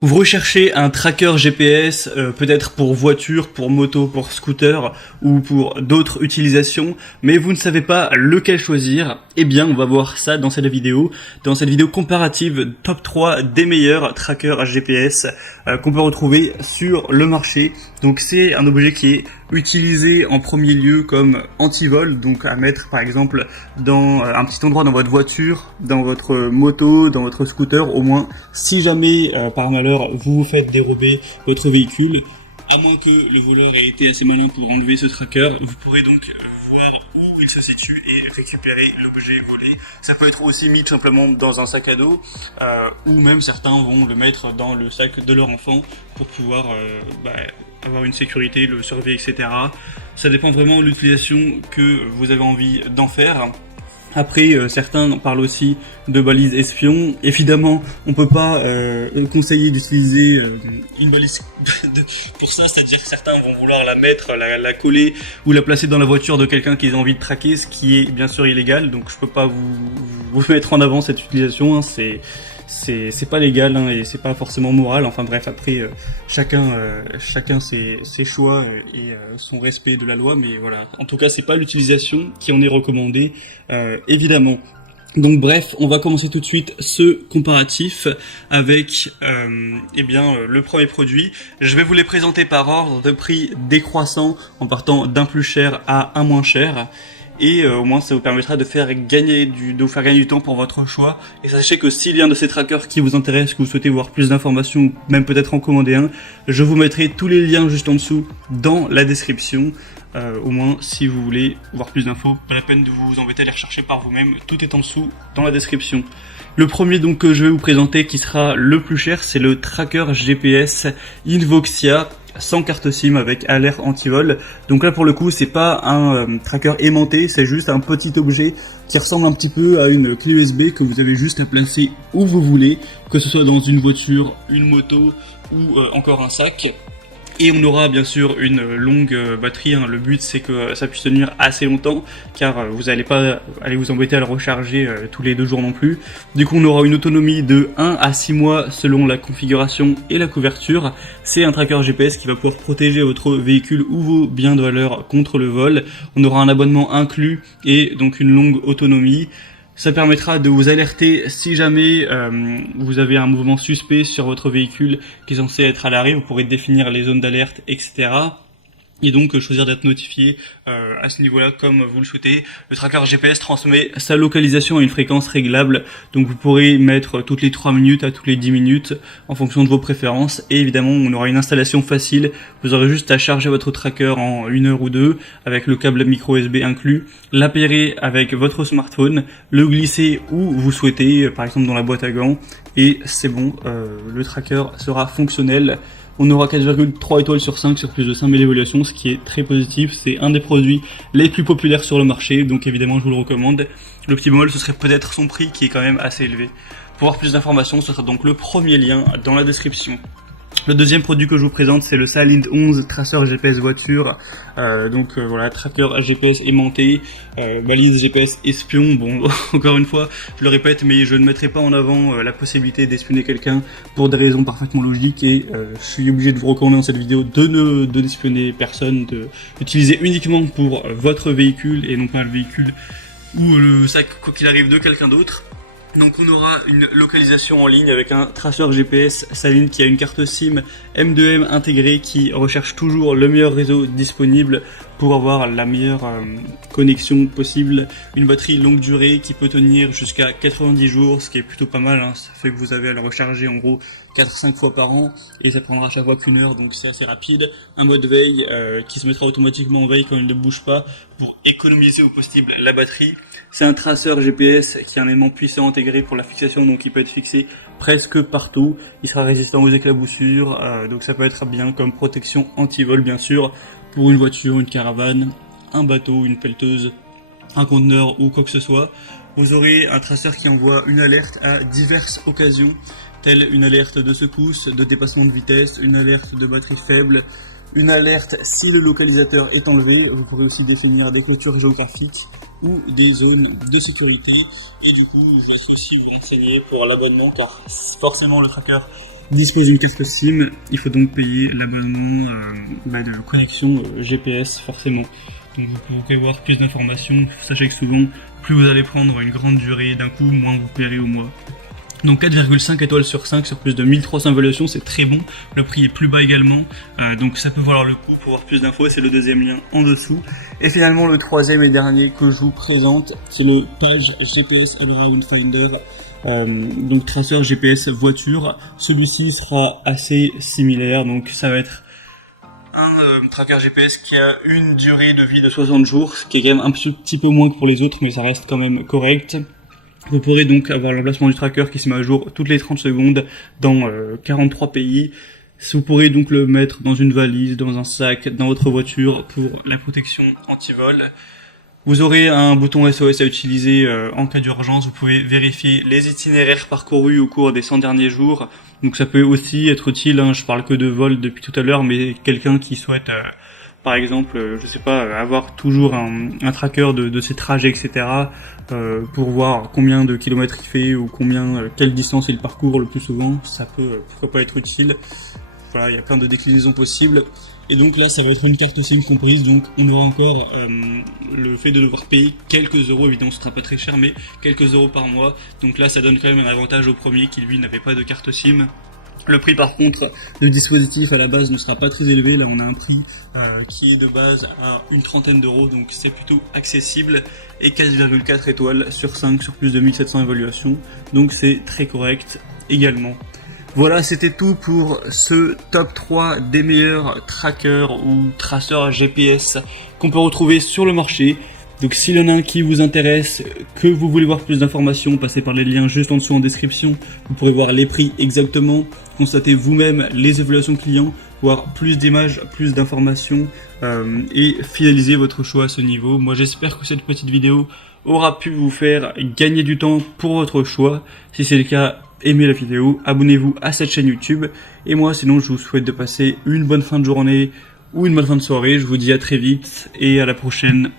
Vous recherchez un tracker GPS, peut-être pour voiture, pour moto, pour scooter ou pour d'autres utilisations, mais vous ne savez pas lequel choisir. Eh bien, on va voir ça dans cette vidéo. Dans cette vidéo comparative top 3 des meilleurs trackers GPS qu'on peut retrouver sur le marché. Donc c'est un objet qui est utilisé en premier lieu comme anti-vol, donc à mettre par exemple dans un petit endroit dans votre voiture, dans votre moto, dans votre scooter, au moins si jamais par malheur vous vous faites dérober votre véhicule, à moins que le voleur ait été assez malin pour enlever ce tracker, vous pourrez donc voir où il se situe et récupérer l'objet volé. Ça peut être aussi mis tout simplement dans un sac à dos, ou même certains vont le mettre dans le sac de leur enfant pour pouvoir avoir une sécurité, le surveiller, etc. Ça dépend vraiment de l'utilisation que vous avez envie d'en faire. Après, certains parlent aussi de balises espions. Évidemment, on peut pas conseiller d'utiliser une balise pour ça, c'est-à-dire que certains vont vouloir la mettre, la coller ou la placer dans la voiture de quelqu'un qu'ils ont envie de traquer, ce qui est bien sûr illégal. Donc je peux pas vous mettre en avant cette utilisation, hein. C'est pas légal, hein, et c'est pas forcément moral. Enfin bref, après chacun ses choix et son respect de la loi, mais voilà. En tout cas, c'est pas l'utilisation qui en est recommandée, évidemment. Donc bref, on va commencer tout de suite ce comparatif avec le premier produit. Je vais vous les présenter par ordre de prix décroissant en partant d'un plus cher à un moins cher. Et au moins ça vous permettra de vous faire gagner du temps pour votre choix. Et sachez que s'il y a un de ces trackers qui vous intéresse, que vous souhaitez voir plus d'informations, même peut-être en commander un, je vous mettrai tous les liens juste en dessous dans la description. Au moins si vous voulez voir plus d'infos, pas la peine de vous embêter à les rechercher par vous-même, tout est en dessous dans la description. Le premier donc que je vais vous présenter qui sera le plus cher, c'est le tracker GPS Invoxia sans carte SIM avec alerte anti-vol. Donc là pour le coup c'est pas un tracker aimanté, c'est juste un petit objet qui ressemble un petit peu à une clé USB que vous avez juste à placer où vous voulez, que ce soit dans une voiture, une moto ou encore un sac. Et on aura bien sûr une longue batterie, hein. Le but c'est que ça puisse tenir assez longtemps, car vous n'allez pas aller vous embêter à le recharger tous les 2 jours non plus. Du coup on aura une autonomie de 1 à 6 mois selon la configuration et la couverture. C'est un tracker GPS qui va pouvoir protéger votre véhicule ou vos biens de valeur contre le vol. On aura un abonnement inclus et donc une longue autonomie. Ça permettra de vous alerter si jamais vous avez un mouvement suspect sur votre véhicule qui est censé être à l'arrêt. Vous pourrez définir les zones d'alerte, etc. Et donc choisir d'être notifié à ce niveau-là comme vous le souhaitez. Le tracker GPS transmet sa localisation à une fréquence réglable, donc vous pourrez mettre toutes les 3 minutes à toutes les 10 minutes en fonction de vos préférences. Et évidemment on aura une installation facile, vous aurez juste à charger votre tracker en 1 heure ou 2 avec le câble micro USB inclus, l'appairer avec votre smartphone, le glisser où vous souhaitez, par exemple dans la boîte à gants, et c'est bon, le tracker sera fonctionnel. On aura 4,3 étoiles sur 5 sur plus de 5000 évaluations, ce qui est très positif. C'est un des produits les plus populaires sur le marché, donc évidemment je vous le recommande. Le petit bémol, ce serait peut-être son prix qui est quand même assez élevé. Pour avoir plus d'informations, ce sera donc le premier lien dans la description. Le deuxième produit que je vous présente, c'est le Salint 11 Tracer GPS voiture. Voilà, tracker GPS aimanté, balise GPS espion. Bon, encore une fois, je le répète, mais je ne mettrai pas en avant la possibilité d'espionner quelqu'un pour des raisons parfaitement logiques. Et je suis obligé de vous recommander dans cette vidéo de d'espionner personne, de l'utiliser uniquement pour votre véhicule et non pas le véhicule ou le sac, quoi qu'il arrive, de quelqu'un d'autre. Donc on aura une localisation en ligne avec un traceur GPS Salint qui a une carte SIM M2M intégrée qui recherche toujours le meilleur réseau disponible pour avoir la meilleure connexion possible. Une batterie longue durée qui peut tenir jusqu'à 90 jours, ce qui est plutôt pas mal, hein. Ça fait que vous avez à le recharger en gros 4-5 fois par an et ça prendra à chaque fois qu'1 heure, donc c'est assez rapide. Un mode veille qui se mettra automatiquement en veille quand il ne bouge pas pour économiser au possible la batterie. C'est un traceur GPS qui a un élément puissant intégré pour la fixation, donc il peut être fixé presque partout. Il sera résistant aux éclaboussures, donc ça peut être bien comme protection anti-vol bien sûr, pour une voiture, une caravane, un bateau, une pelleteuse, un conteneur ou quoi que ce soit. Vous aurez un traceur qui envoie une alerte à diverses occasions, telle une alerte de secousse, de dépassement de vitesse, une alerte de batterie faible, une alerte si le localisateur est enlevé. Vous pourrez aussi définir des clôtures géographiques ou des zones de sécurité. Et du coup, je vais aussi vous renseigner pour l'abonnement, car forcément le tracker dispose d'une carte SIM, il faut donc payer l'abonnement de connexion GPS forcément. Donc vous pouvez voir plus d'informations. Sachez que souvent, plus vous allez prendre une grande durée d'un coup, moins vous paierez au mois. Donc 4,5 étoiles sur 5 sur plus de 1300 évaluations, c'est très bon. Le prix est plus bas également, donc ça peut valoir le coup. Pour voir plus d'infos, c'est le deuxième lien en dessous. Et finalement le troisième et dernier que je vous présente, c'est le Page GPS Allround Finder. Donc traceur GPS voiture. Celui-ci sera assez similaire, donc ça va être un tracker GPS qui a une durée de vie de 60 jours, ce qui est quand même un petit peu moins que pour les autres, mais ça reste quand même correct. Vous pourrez donc avoir l'emplacement du tracker qui se met à jour toutes les 30 secondes dans 43 pays. Vous pourrez donc le mettre dans une valise, dans un sac, dans votre voiture pour la protection anti-vol. Vous aurez un bouton SOS à utiliser en cas d'urgence. Vous pouvez vérifier les itinéraires parcourus au cours des 100 derniers jours. Donc ça peut aussi être utile, je parle que de vol depuis tout à l'heure, mais quelqu'un qui souhaite, par exemple, je sais pas, avoir toujours un tracker de ses trajets, etc. Pour voir combien de kilomètres il fait ou quelle distance il parcourt le plus souvent, ça peut pourquoi pas être utile. Voilà, il y a plein de déclinaisons possibles. Et donc là, ça va être une carte SIM comprise, donc on aura encore le fait de devoir payer quelques euros, évidemment ce sera pas très cher, mais quelques euros par mois. Donc là, ça donne quand même un avantage au premier qui lui n'avait pas de carte SIM. Le prix par contre du dispositif à la base ne sera pas très élevé, là on a un prix qui est de base à une trentaine d'euros, donc c'est plutôt accessible, et 4,4 étoiles sur 5 sur plus de 1700 évaluations, donc c'est très correct également. Voilà, c'était tout pour ce top 3 des meilleurs trackers ou traceurs GPS qu'on peut retrouver sur le marché. Donc s'il y en a un qui vous intéresse, que vous voulez voir plus d'informations, passez par les liens juste en dessous en description. Vous pourrez voir les prix exactement, constater vous-même les évaluations clients, voir plus d'images, plus d'informations et finaliser votre choix à ce niveau. Moi j'espère que cette petite vidéo aura pu vous faire gagner du temps pour votre choix. Si c'est le cas, aimez la vidéo, abonnez-vous à cette chaîne YouTube. Et moi sinon je vous souhaite de passer une bonne fin de journée ou une bonne fin de soirée. Je vous dis à très vite et à la prochaine.